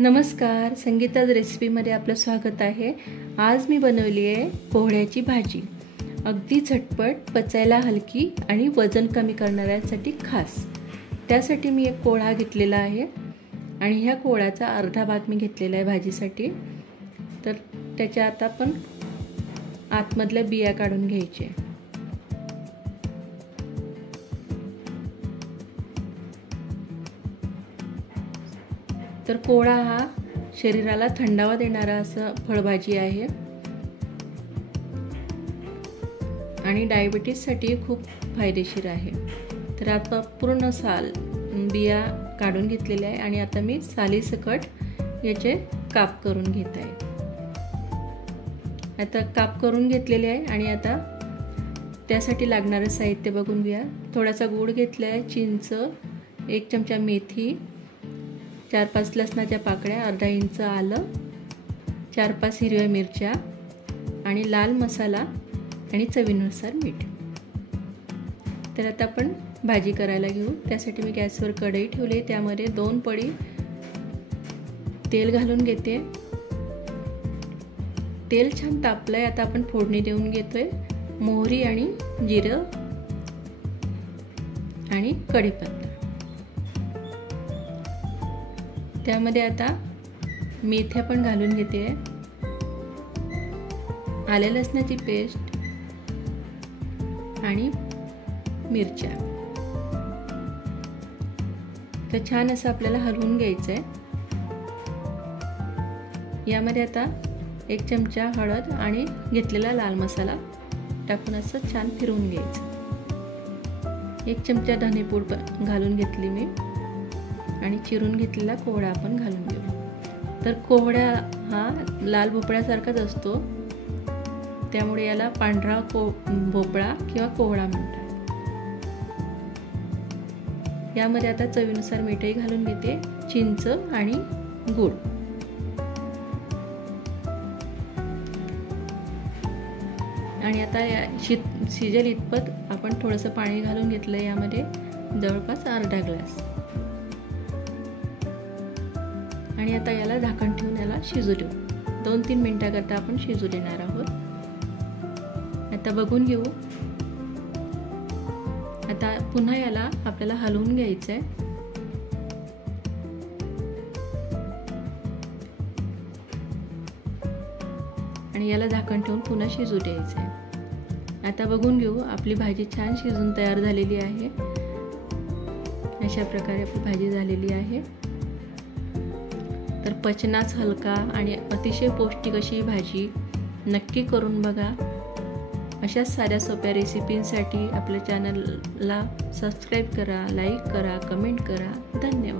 नमस्कार, संगीताज रेसिपीमध्ये आपलं स्वागत आहे। आज मी बनवली आहे कोहळ्याची भाजी। अगदी झटपट, पचायला हलकी आणि वजन कमी करणाऱ्यांसाठी खास। त्यासाठी मी एक कोहळा घेतलेला आहे आणि ह्या कोहळ्याचा अर्धा भाग मी घेतलेला आहे भाजीसाठी। तर त्याच्या आता आपण आतमधल्या बिया काढून घ्यायचे। तर कोहळा हा शरीराला थंडावा देणारा असं फळभाजी आहे आणि डायबिटीजसाठी खूप फायदेशीर आहे। तर आता पूर्ण साल बिया काढून घेतलेल्या आहे आणि आता मी सालीसकट याचे काप करून घेत आहे। आता काप करून घेतलेले आहे आणि आता त्यासाठी लागणारे साहित्य बघून घ्या। थोडासा गूळ घेतला आहे, चिंच, 1 चमचा मेथी, 4-5 लसणाच्या पाकळ्या, अर्धा इंच आलं, 4-5 हिरव्या मिरच्या आणि लाल मसाला आणि चवीनुसार मीठ। तर आता आपण भाजी करायला घेऊ। त्यासाठी मी गॅसवर कढई ठेवली, त्यामध्ये 2 पळी तेल घालून घेते। तेल छान तापलंय, आता आपण फोडणी देऊन घेतोय मोहरी आणि जिरं आणि कढीपत्ता। त्यामध्ये आता मेथ्या पण घालून घेते, आले लसणाची पेस्ट आणि मिरच्या। तर छान असं आपल्याला हलवून घ्यायचं आहे। यामध्ये आता 1 चमचा हळद आणि घेतलेला लाल मसाला टाकून असं छान फिरवून घ्यायचं। 1 चमचा धनेपूड घालून घेतली मी आणि चिरून घेतलेला कोहळा आपण घालून घेऊ। तर कोहळा हा लाल भोपळ्यासारखाच असतो, त्यामुळे याला पांढरा भोपळा किंवा कोहळा म्हणतात। यामध्ये आता चवीनुसार मीठही घालून घेते, चिंच आणि गूळ। आणि आता शिजेल इतपत आपण थोडंसं पाणी घालून घेतलं, यामध्ये जवळपास अर्धा ग्लास। आणि आता याला झाकण ठेवून याला शिजू देऊ। 2-3 मिनिटाकरता आपण शिजू देणार आहोत। आता बघून घेऊ। आता पुन्हा याला आपल्याला हलवून घ्यायचं आहे आणि याला झाकण ठेवून पुन्हा शिजू द्यायचं आहे। आता बघून घेऊ, आपली भाजी छान शिजून तयार झालेली आहे। अशा प्रकारे आपली भाजी झालेली आहे। तर पचनास हलका आणि अतिशय पौष्टिक अशी भाजी नक्की करून बघा। अशाच साध्या सोप्या रेसिपींसाठी आपल्या चॅनलला सबस्क्राईब करा, लाईक करा, कमेंट करा। धन्यवाद।